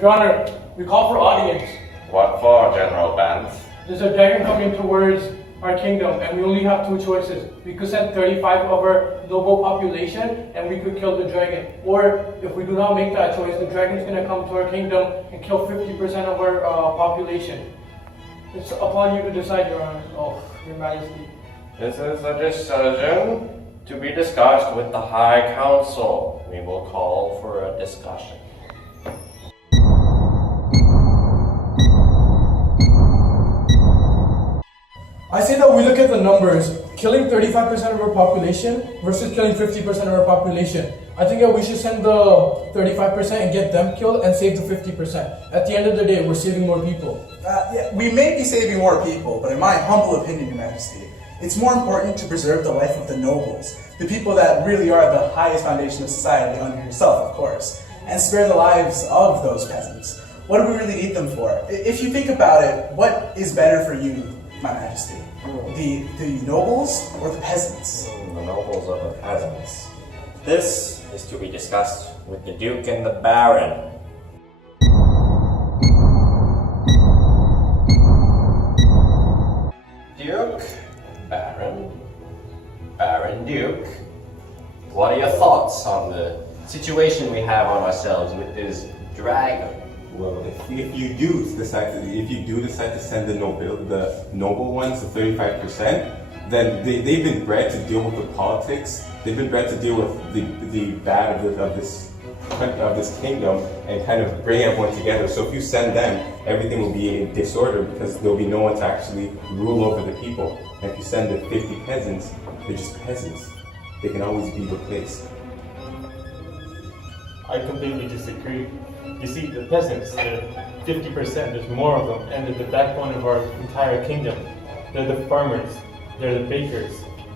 Your Honor, we call for audience. What for, General Bans? There's a dragon coming towards our kingdom, and we only have two choices. We could send 35 of our noble population, and we could kill the dragon. Or, if we do not make that choice, the dragon is going to come to our kingdom and kill 50% of our population. It's upon you to decide, Your Honor. Oh, Your Majesty. This is a decision to be discussed with the High Council. We will call for a discussion. I say that we look at the numbers, killing 35% of our population versus killing 50% of our population. I think that we should send the 35% and get them killed and save the 50%. At the end of the day, we're saving more people. Yeah, we may be saving more people, but in my humble opinion, Your Majesty, it's more important to preserve the life of the nobles, the people that really are the highest foundation of society, under yourself, of course, and spare the lives of those peasants. What do we really need them for? If you think about it, what is better for you, My Majesty? The nobles or the peasants? The nobles or the peasants. This is to be discussed with the Duke and the Baron. Duke, Baron Duke, what are your thoughts on the situation we have on ourselves with this dragon? Well, if you do decide to send the noble ones, the 35%, then they've been bred to deal with the politics. They've been bred to deal with the bad of this kingdom and kind of bring everyone together. So if you send them, everything will be in disorder because there'll be no one to actually rule over the people. And if you send the 50 peasants, they're just peasants. They can always be replaced. I completely disagree. You see, the peasants, they're 50%, there's more of them, and they're the backbone of our entire kingdom. They're the farmers, they're the bakers,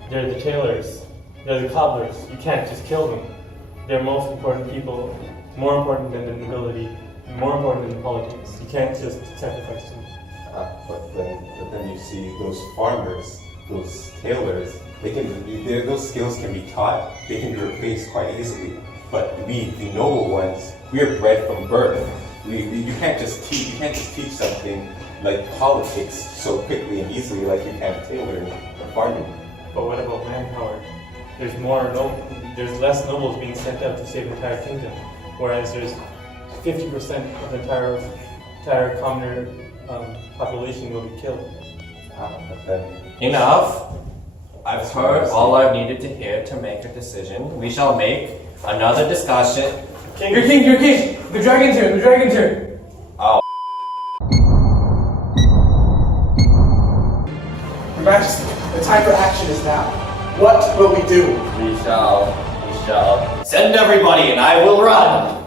they're the tailors, they're the cobblers. You can't just kill them. They're most important people, more important than the nobility, more important than politics. You can't just sacrifice them. But then you see those farmers, those tailors, those skills can be taught, they can be replaced quite easily. But we, the noble ones, we are bred from birth. You can't just teach something like politics so quickly and easily like you can tailoring or farming. But what about manpower? There's less nobles being sent out to save the entire kingdom, whereas there's 50% of the entire commoner population will be killed. But then Enough. I've heard all I've needed to hear to make a decision. We shall make another discussion. Your king! The dragon's here! Oh. Your Majesty, the time for action is now. What will we do? We shall send everybody and I will run.